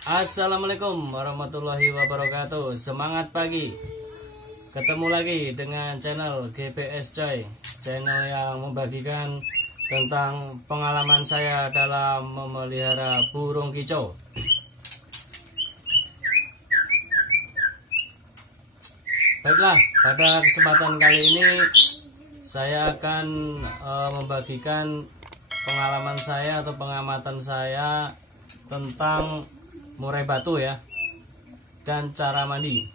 Assalamualaikum warahmatullahi wabarakatuh. Semangat pagi. Ketemu lagi dengan channel GPS Coy, channel yang membagikan tentang pengalaman saya dalam memelihara burung kicau. Baiklah, pada kesempatan kali ini saya akan membagikan pengalaman saya atau pengamatan saya tentang murai batu ya, dan cara mandi.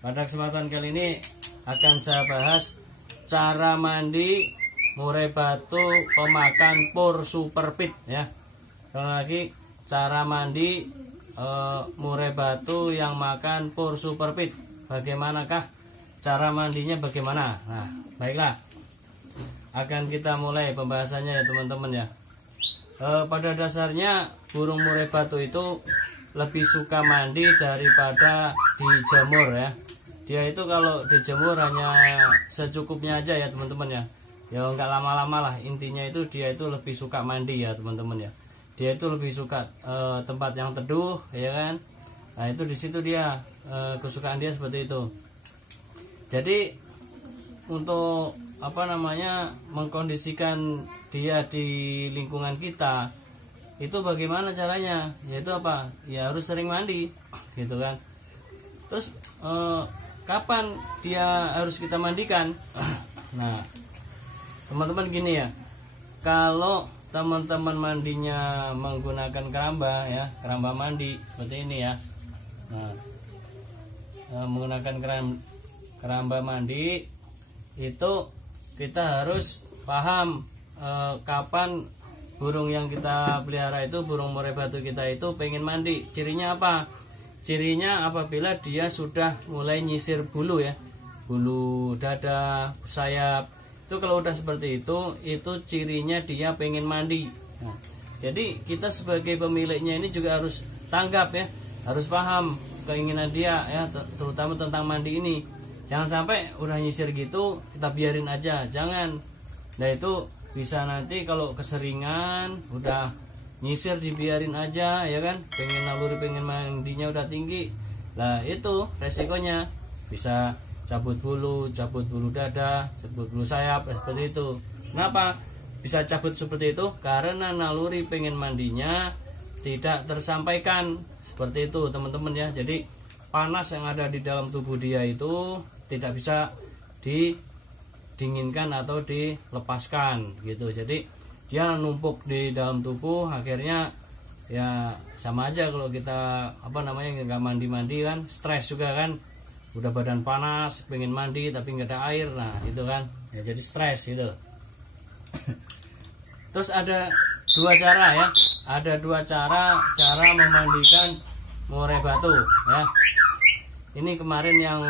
Pada kesempatan kali ini akan saya bahas cara mandi murai batu pemakan pur super pit ya. Sekali lagi, cara mandi murai batu yang makan pur super pit. Bagaimanakah cara mandinya, bagaimana? Nah, baiklah, akan kita mulai pembahasannya ya teman-teman ya. Pada dasarnya burung murai batu itu lebih suka mandi daripada dijemur ya. Dia itu kalau dijemur hanya secukupnya aja ya teman-teman ya. Ya nggak lama-lama lah. Intinya itu dia itu lebih suka mandi ya teman-teman ya. Dia itu lebih suka tempat yang teduh ya kan. Nah itu di situ dia kesukaan dia seperti itu. Jadi untuk mengkondisikan dia di lingkungan kita itu bagaimana caranya? Yaitu apa? Ya harus sering mandi gitu kan. Terus kapan dia harus kita mandikan? Nah teman-teman gini ya, kalau teman-teman mandinya menggunakan keramba ya, keramba mandi seperti ini ya. Nah menggunakan keramba mandi itu kita harus paham kapan burung yang kita pelihara itu, burung murai batu kita itu pengen mandi. Cirinya apa? Cirinya apabila dia sudah mulai nyisir bulu ya, bulu dada, sayap. Itu kalau udah seperti itu cirinya dia pengen mandi. Nah, jadi kita sebagai pemiliknya ini juga harus tanggap ya, harus paham keinginan dia ya, terutama tentang mandi ini. Jangan sampai udah nyisir gitu kita biarin aja, jangan. Nah itu bisa nanti kalau keseringan udah nyisir dibiarin aja ya kan, pengen mandinya udah tinggi. Lah itu resikonya bisa cabut bulu dada, cabut bulu sayap seperti itu. Kenapa bisa cabut seperti itu? Karena naluri pengen mandinya tidak tersampaikan seperti itu teman-teman ya. Jadi panas yang ada di dalam tubuh dia itu tidak bisa didinginkan atau dilepaskan gitu. Jadi dia numpuk di dalam tubuh, akhirnya ya sama aja kalau kita nggak mandi kan, stres juga kan, udah badan panas pengen mandi tapi nggak ada air. Nah itu kan ya, jadi stres gitu. Terus ada dua cara ya, cara memandikan murai batu ya. Ini kemarin yang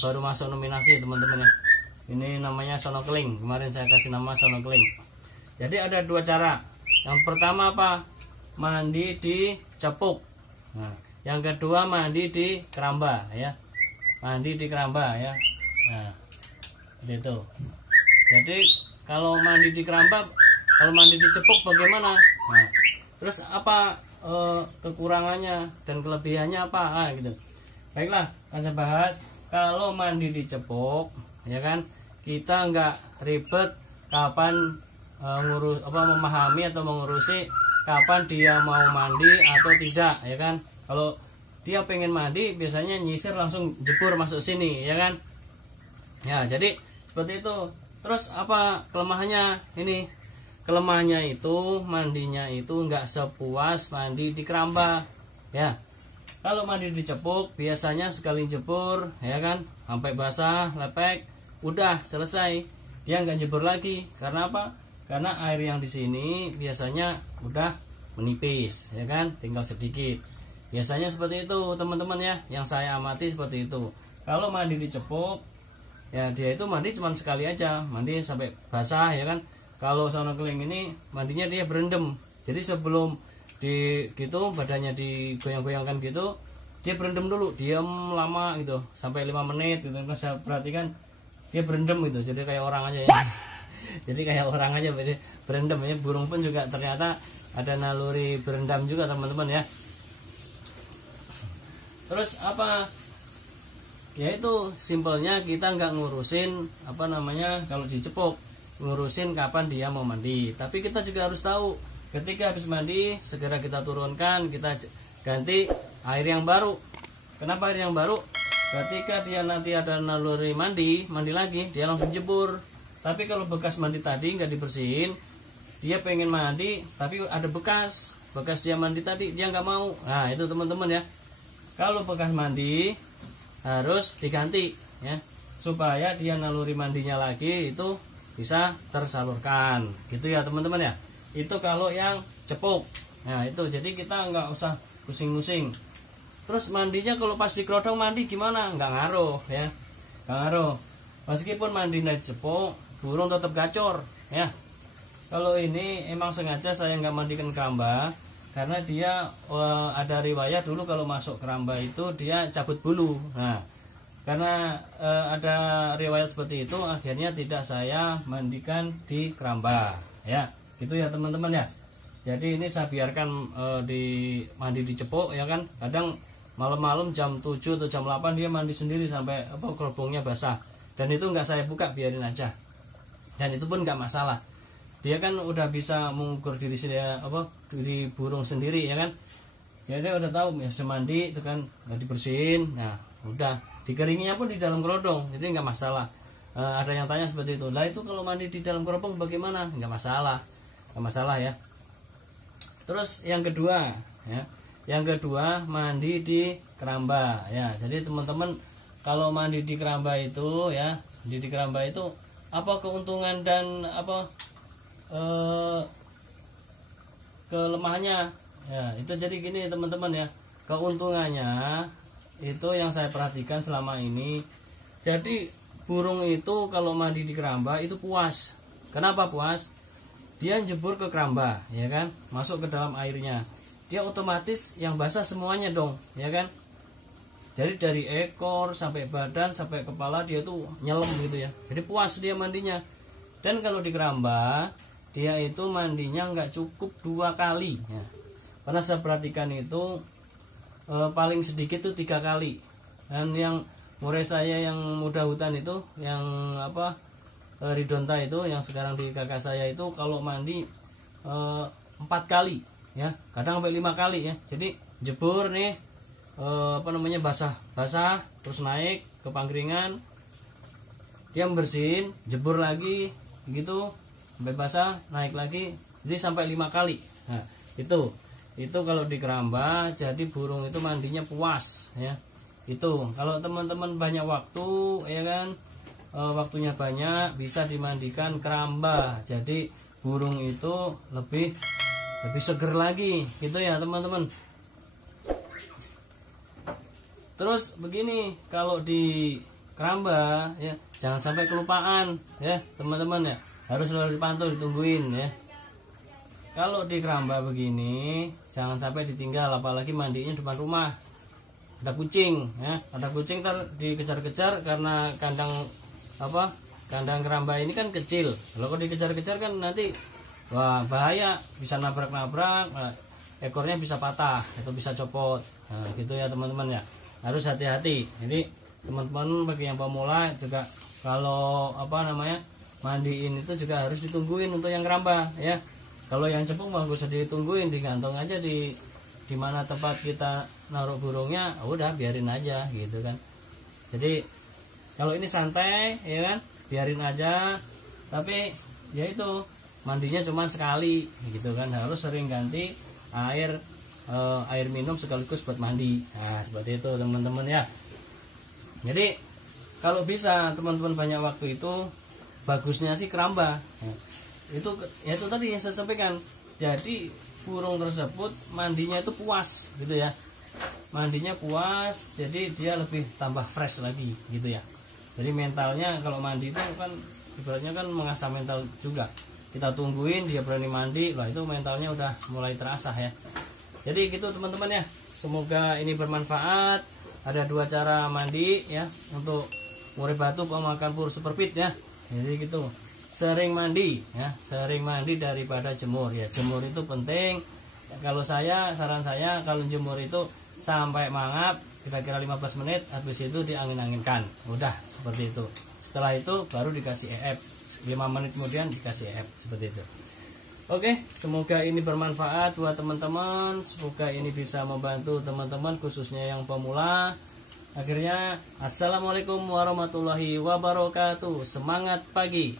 baru masuk nominasi teman-teman ya. Ini namanya sonokeling. Kemarin saya kasih nama sonokeling. Jadi ada dua cara. Yang pertama apa? Mandi di cepuk. Nah, yang kedua mandi di keramba ya. Mandi di keramba ya. Nah, gitu. Jadi kalau mandi di keramba, kalau mandi di cepuk bagaimana? Nah, terus apa kekurangannya dan kelebihannya apa? Nah, gitu. Baiklah, akan saya bahas. Kalau mandi di cepuk, ya kan, kita nggak ribet kapan memahami atau mengurusi kapan dia mau mandi atau tidak, ya kan. Kalau dia pengen mandi, biasanya nyisir langsung jebur masuk sini, ya kan. Ya, jadi seperti itu. Terus apa kelemahannya? Ini kelemahannya itu mandinya itu nggak sepuas mandi di keramba, ya. Kalau mandi di cepuk biasanya sekali jebur ya kan, sampai basah, lepek, udah selesai. Dia nggak jebur lagi. Karena apa? Karena air yang di sini biasanya udah menipis ya kan, tinggal sedikit. Biasanya seperti itu teman-teman ya, yang saya amati seperti itu. Kalau mandi di cepuk ya dia itu mandi cuma sekali aja, mandi sampai basah ya kan. Kalau sonokeling ini mandinya dia berendam. Jadi sebelum badannya digoyang-goyangkan gitu, dia berendam dulu, diam lama gitu sampai 5 menit gitu. Saya perhatikan dia berendam gitu, jadi kayak orang aja ya. Jadi kayak orang aja berendam ya. Burung pun juga ternyata ada naluri berendam juga teman-teman ya. Terus apa? Yaitu simpelnya kita nggak ngurusin apa namanya kalau dicepuk, ngurusin kapan dia mau mandi. Tapi kita juga harus tahu ketika habis mandi segera kita turunkan, kita ganti air yang baru. Kenapa air yang baru? Ketika dia nanti ada naluri mandi lagi, dia langsung jebur. Tapi kalau bekas mandi tadi nggak dibersihin, dia pengen mandi tapi ada bekas dia mandi tadi, dia nggak mau. Nah itu teman-teman ya, kalau bekas mandi harus diganti ya, supaya dia naluri mandinya lagi itu bisa tersalurkan gitu ya teman-teman ya. Itu kalau yang cepuk. Nah itu jadi kita nggak usah pusing-pusing. Terus mandinya kalau pas di kerodong mandi gimana? Nggak ngaruh ya, nggak ngaruh. Meskipun mandinya cepuk, burung tetap gacor ya. Kalau ini emang sengaja saya nggak mandikan keramba, karena dia ada riwayat dulu kalau masuk keramba itu dia cabut bulu. Nah, karena ada riwayat seperti itu, akhirnya tidak saya mandikan di keramba. Ya, gitu ya teman-teman ya. Jadi ini saya biarkan mandi dicepuk ya kan. Kadang malam-malam jam 7 atau jam 8 dia mandi sendiri sampai kerobongnya basah. Dan itu nggak saya buka, biarin aja. Dan itu pun nggak masalah. Dia kan udah bisa mengukur diri diri burung sendiri ya kan. Jadi udah tahu ya semandi itu kan nggak dibersihin. Nah udah dikeringinya pun di dalam kerodong, jadi nggak masalah. Ada yang tanya seperti itu, lah itu kalau mandi di dalam kerodong bagaimana? Nggak masalah ya. Terus yang kedua ya, mandi di keramba ya. Jadi teman-teman kalau mandi di keramba itu ya, di keramba itu apa keuntungan dan apa kelemahannya ya. Itu jadi gini teman-teman ya, keuntungannya itu yang saya perhatikan selama ini, jadi burung itu kalau mandi di keramba itu puas. Kenapa puas? Dia jebur ke keramba ya kan, masuk ke dalam airnya, dia otomatis yang basah semuanya dong ya kan. Jadi dari ekor sampai badan sampai kepala dia tuh nyelam gitu ya, jadi puas dia mandinya. Dan kalau di keramba dia itu mandinya nggak cukup 2 kali ya. Karena saya perhatikan itu paling sedikit tuh 3 kali. Dan yang murid saya yang muda hutan itu, yang Ridonta itu, yang sekarang di kakak saya itu kalau mandi 4 kali ya, kadang sampai 5 kali ya. Jadi jebur nih basah terus naik ke pangkringan, dia bersihin, jebur lagi gitu sampai basah, naik lagi, jadi sampai 5 kali. Nah itu kalau di keramba, jadi burung itu mandinya puas ya. Itu kalau teman-teman banyak waktu ya kan, waktunya banyak, bisa dimandikan keramba, jadi burung itu lebih seger lagi gitu ya teman-teman. Terus begini, kalau di keramba ya jangan sampai kelupaan ya teman-teman ya, harus selalu dipantau, ditungguin ya. Kalau di keramba begini jangan sampai ditinggal, apalagi mandinya depan rumah. Ada kucing ya, ada kucing ntar dikejar-kejar karena kandang keramba ini kan kecil. Kalau dikejar-kejar kan nanti wah bahaya, bisa nabrak-nabrak, ekornya bisa patah atau bisa copot. Nah, gitu ya teman-teman ya. Harus hati-hati. Jadi teman-teman bagi yang pemula juga kalau mandiin itu juga harus ditungguin untuk yang keramba ya. Kalau yang cepung mah gak usah ditungguin, digantung aja di mana tempat kita naruh burungnya, udah biarin aja gitu kan. Jadi kalau ini santai ya kan, biarin aja. Tapi ya itu mandinya cuma sekali gitu kan, harus sering ganti air minum sekaligus buat mandi. Nah seperti itu teman-teman ya. Jadi kalau bisa teman-teman banyak waktu itu, bagusnya sih keramba. Nah, itu tadi yang saya sampaikan. Jadi burung tersebut mandinya itu puas gitu ya, mandinya puas, jadi dia lebih tambah fresh lagi gitu ya. Jadi mentalnya kalau mandi itu kan ibaratnya kan mengasah mental juga. Kita tungguin dia berani mandi, lah itu mentalnya udah mulai terasah ya. Jadi gitu teman-teman ya, semoga ini bermanfaat. Ada 2 cara mandi ya untuk murai batu pemakan pur superpit ya. Jadi gitu, sering mandi ya, sering mandi daripada jemur ya. Jemur itu penting. Kalau saran saya kalau jemur itu sampai mangap kira-kira 15 menit, habis itu diangin-anginkan. Udah seperti itu. Setelah itu baru dikasih EF. 5 menit kemudian dikasih EF seperti itu. Oke, semoga ini bermanfaat buat teman-teman. Semoga ini bisa membantu teman-teman khususnya yang pemula. Akhirnya, assalamualaikum warahmatullahi wabarakatuh. Semangat pagi.